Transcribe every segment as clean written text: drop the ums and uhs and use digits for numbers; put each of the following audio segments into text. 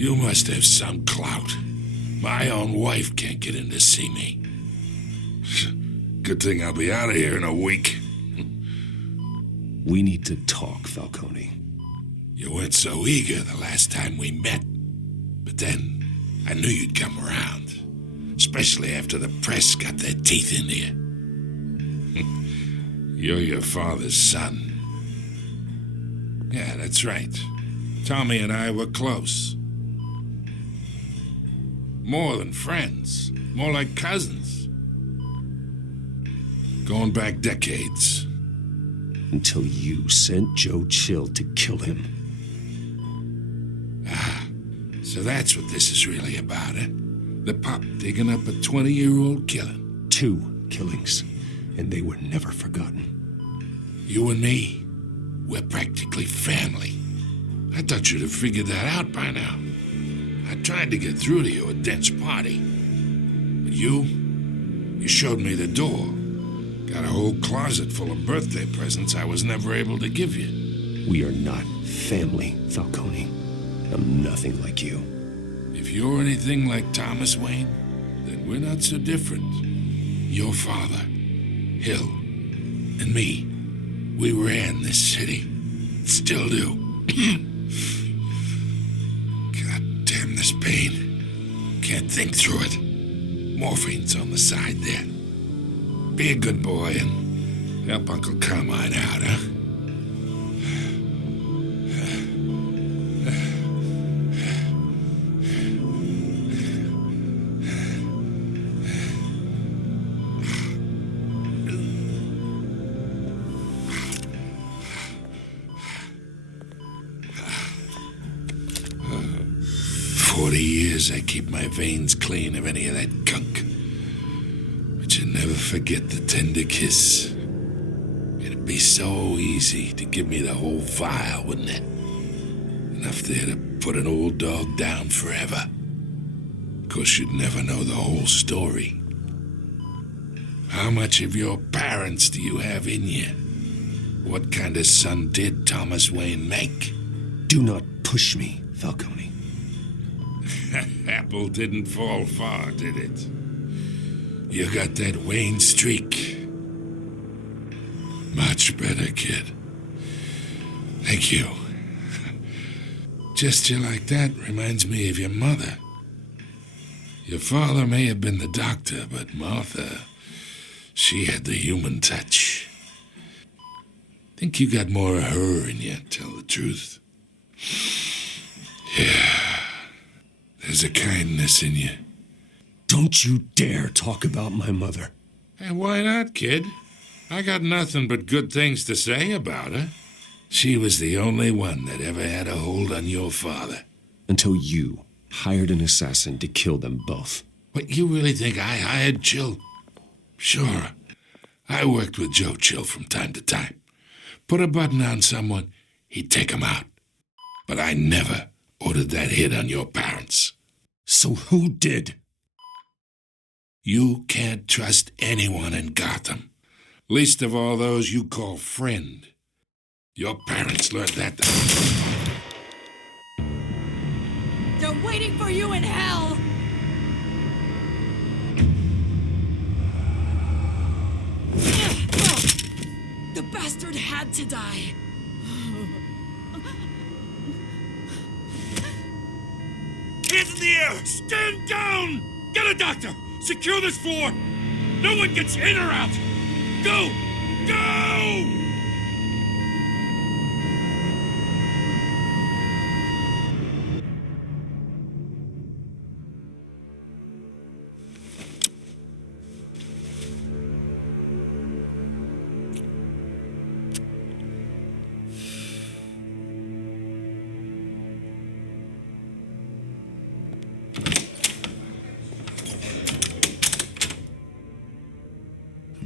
You must have some clout. My own wife can't get in to see me. Good thing I'll be out of here in a week. We need to talk, Falcone. You weren't so eager the last time we met. But then, I knew you'd come around. Especially after the press got their teeth into you. You're your father's son. Yeah, that's right. Tommy and I were close. More than friends. More like cousins. Going back decades. Until you sent Joe Chill to kill him. Ah, so that's what this is really about, eh? The pup digging up a 20-year-old killing. 2 killings, and they were never forgotten. You and me, we're practically family. I thought you'd have figured that out by now. I tried to get through to you at Dent's party. But you showed me the door. Got a whole closet full of birthday presents I was never able to give you. We are not family, Falcone. I'm nothing like you. If you're anything like Thomas Wayne, then we're not so different. Your father, Hill, and me, we ran this city. Still do. God damn this pain. Can't think through it. Morphine's on the side there. Be a good boy and help Uncle Carmine out, huh? 40 years I keep my veins clean of any of that gunk. But you never forget the tender kiss. It'd be so easy to give me the whole vial, wouldn't it? Enough there to put an old dog down forever. Of course, you'd never know the whole story. How much of your parents do you have in you? What kind of son did Thomas Wayne make? Do not push me, Falcone. Apple didn't fall far, did it? You got that Wayne streak. Much better, kid. Thank you. Gesture like that reminds me of your mother. Your father may have been the doctor, but Martha, she had the human touch. Think you got more of her in you, tell the truth. Yeah. There's a kindness in you. Don't you dare talk about my mother. Hey, why not, kid? I got nothing but good things to say about her. She was the only one that ever had a hold on your father. Until you hired an assassin to kill them both. What, you really think I hired Chill? Sure. I worked with Joe Chill from time to time. Put a button on someone, he'd take him out. But I never ordered that hit on your parents. So who did? You can't trust anyone in Gotham. Least of all those you call friend. Your parents learned that. They're waiting for you in hell! The bastard had to die. Hands in the air! Stand down! Get a doctor! Secure this floor! No one gets in or out! Go! Go!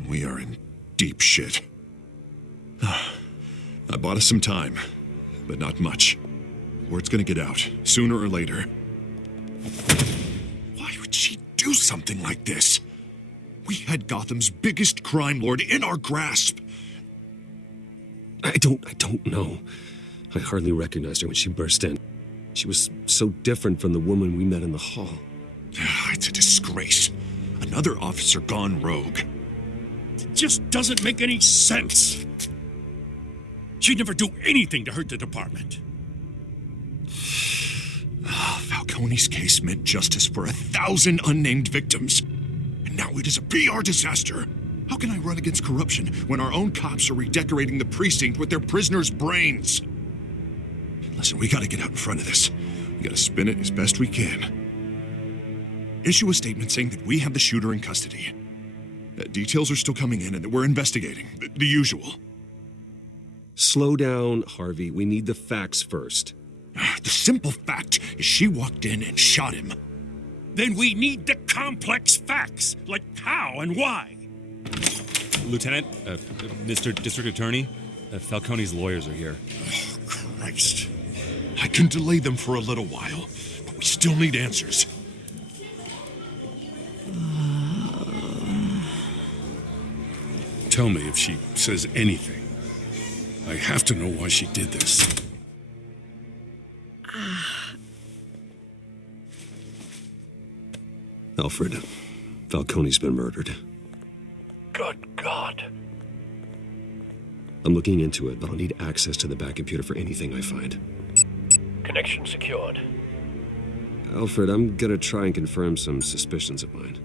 We are in deep shit. I bought us some time, but not much. Word's gonna get out, sooner or later. Why would she do something like this? We had Gotham's biggest crime lord in our grasp. I don't know. I hardly recognized her when she burst in. She was so different from the woman we met in the hall. It's a disgrace. Another officer gone rogue. It just doesn't make any sense. She'd never do anything to hurt the department. Falcone's case meant justice for 1,000 unnamed victims. And now it is a PR disaster. How can I run against corruption when our own cops are redecorating the precinct with their prisoners' brains? Listen, we gotta get out in front of this. We gotta spin it as best we can. Issue a statement saying that we have the shooter in custody. Details are still coming in and that we're investigating. The usual. Slow down, Harvey. We need the facts first. The simple fact is she walked in and shot him. Then we need the complex facts, like how and why. Lieutenant, Mr. District Attorney, Falcone's lawyers are here. Oh, Christ. I can delay them for a little while, but we still need answers. Tell me if she says anything. I have to know why she did this. Alfred, Falcone's been murdered. Good God. I'm looking into it, but I'll need access to the back computer for anything I find. Connection secured. Alfred, I'm gonna try and confirm some suspicions of mine.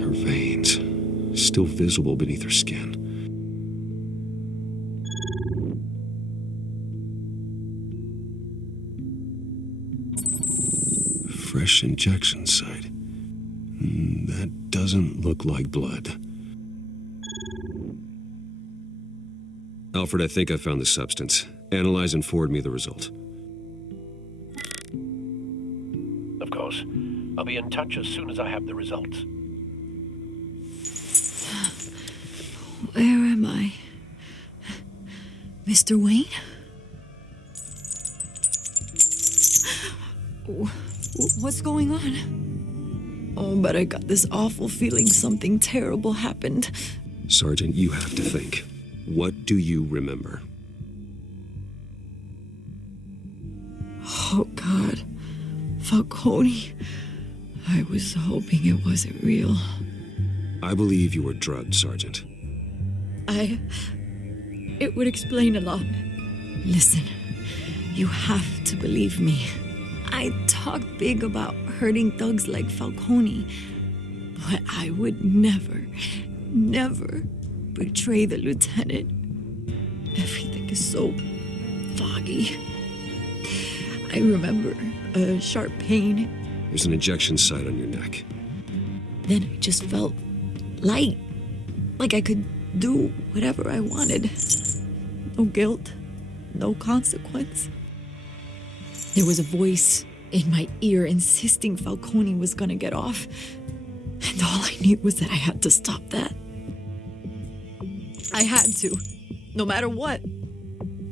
Her veins, still visible beneath her skin. Fresh injection site. That doesn't look like blood. Alfred, I think I found the substance. Analyze and forward me the result. Of course. I'll be in touch as soon as I have the results. Where am I? Mr. Wayne? What's going on? Oh, but I got this awful feeling something terrible happened. Sergeant, you have to think. What do you remember? Oh, God. Falcone. I was hoping it wasn't real. I believe you were drugged, Sergeant. It would explain a lot. Listen, you have to believe me. I talk big about hurting thugs like Falcone, but I would never betray the lieutenant. Everything is so foggy. I remember a sharp pain. There's an injection site on your neck. Then I just felt light, like I could do whatever I wanted. No guilt, no consequence. There was a voice in my ear insisting Falcone was gonna get off. And all I knew was that I had to stop that. I had to, no matter what.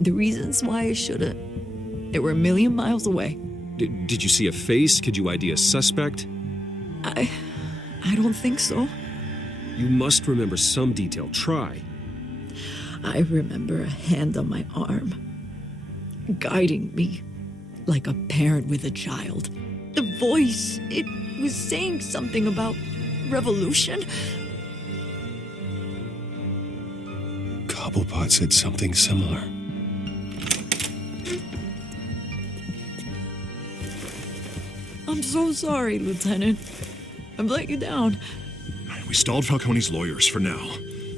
The reasons why I shouldn't, they were a million miles away. Did you see a face? Could you ID a suspect? I don't think so. You must remember some detail. Try. I remember a hand on my arm, guiding me like a parent with a child. The voice, it was saying something about revolution. Cobblepot said something similar. I'm so sorry, Lieutenant. I've let you down. We stalled Falcone's lawyers for now,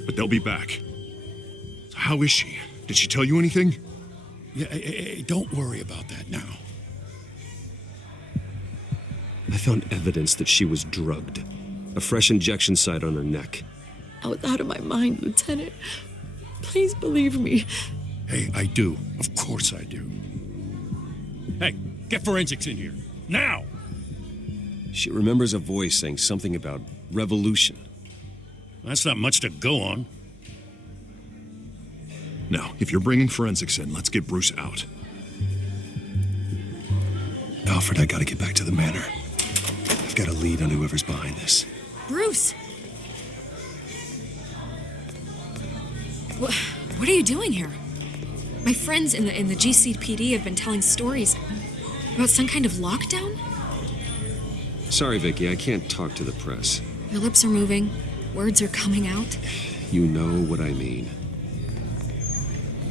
but they'll be back. So how is she? Did she tell you anything? Yeah, don't worry about that now. I found evidence that she was drugged. A fresh injection site on her neck. I was out of my mind, Lieutenant. Please believe me. Hey, I do. Of course I do. Hey, get forensics in here. Now! She remembers a voice saying something about revolution. That's not much to go on. Now, if you're bringing forensics in, let's get Bruce out. Alfred, I gotta get back to the manor. I've got a lead on whoever's behind this. Bruce! What are you doing here? My friends in the GCPD have been telling stories about some kind of lockdown? Sorry, Vicky, I can't talk to the press. Your lips are moving. Words are coming out. You know what I mean.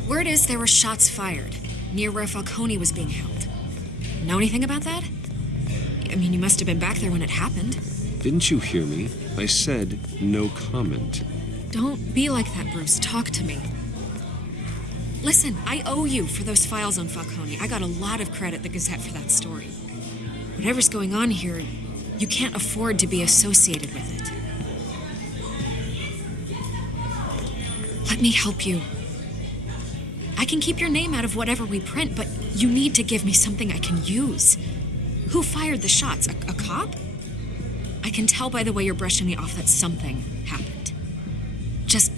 Word is there were shots fired near where Falcone was being held. Know anything about that? I mean, you must have been back there when it happened. Didn't you hear me? I said no comment. Don't be like that, Bruce. Talk to me. Listen, I owe you for those files on Falcone. I got a lot of credit at the Gazette for that story. Whatever's going on here, you can't afford to be associated with it. Let me help you. I can keep your name out of whatever we print, but you need to give me something I can use. Who fired the shots? A cop? I can tell by the way you're brushing me off that something happened. Just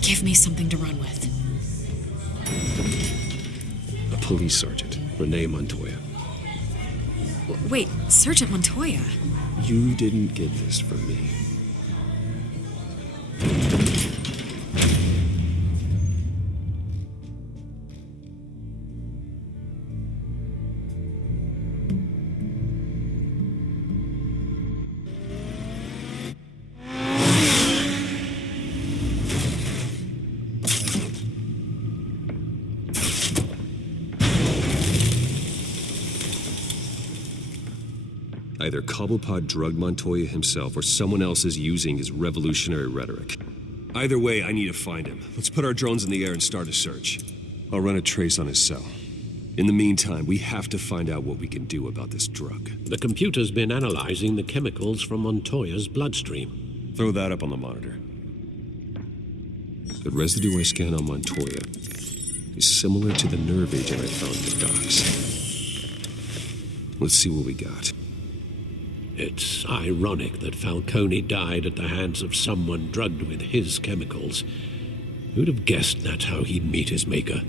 give me something to run with. A police sergeant, Renee Montoya. Wait, Sergeant Montoya? You didn't get this from me. Either Cobblepot drugged Montoya himself or someone else is using his revolutionary rhetoric. Either way, I need to find him. Let's put our drones in the air and start a search. I'll run a trace on his cell. In the meantime, we have to find out what we can do about this drug. The computer's been analyzing the chemicals from Montoya's bloodstream. Throw that up on the monitor. The residue I scan on Montoya is similar to the nerve agent I found at the docks. Let's see what we got. It's ironic that Falcone died at the hands of someone drugged with his chemicals. Who'd have guessed that's how he'd meet his maker?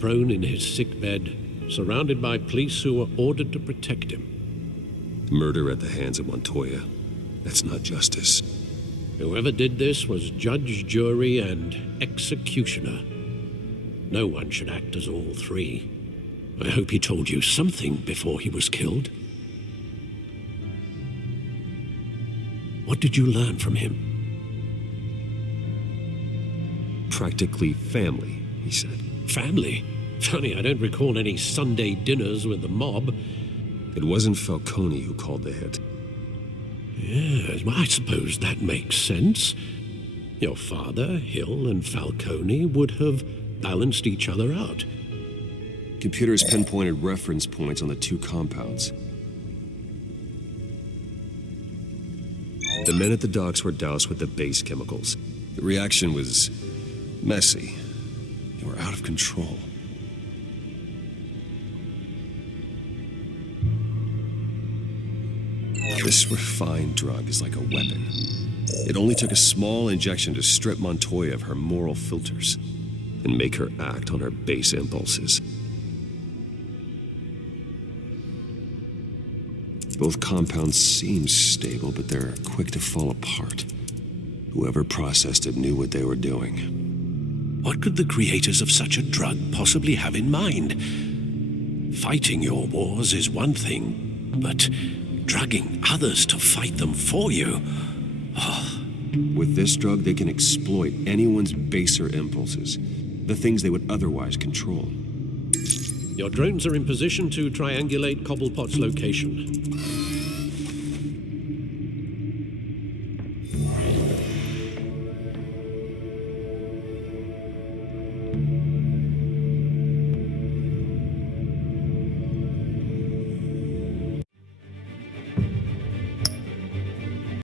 Prone in his sickbed, surrounded by police who were ordered to protect him. Murder at the hands of Montoya. That's not justice. Whoever did this was judge, jury, and executioner. No one should act as all three. I hope he told you something before he was killed. What did you learn from him? Practically family, he said. Family? Funny, I don't recall any Sunday dinners with the mob. It wasn't Falcone who called the hit. Yes, well, I suppose that makes sense. Your father, Hill, and Falcone would have balanced each other out. Computers pinpointed reference points on the two compounds. The men at the docks were doused with the base chemicals. The reaction was messy. They were out of control. This refined drug is like a weapon. It only took a small injection to strip Montoya of her moral filters and make her act on her base impulses. Both compounds seem stable, but they're quick to fall apart. Whoever processed it knew what they were doing. What could the creators of such a drug possibly have in mind? Fighting your wars is one thing, but drugging others to fight them for you? Oh. With this drug, they can exploit anyone's baser impulses, the things they would otherwise control. Your drones are in position to triangulate Cobblepot's location.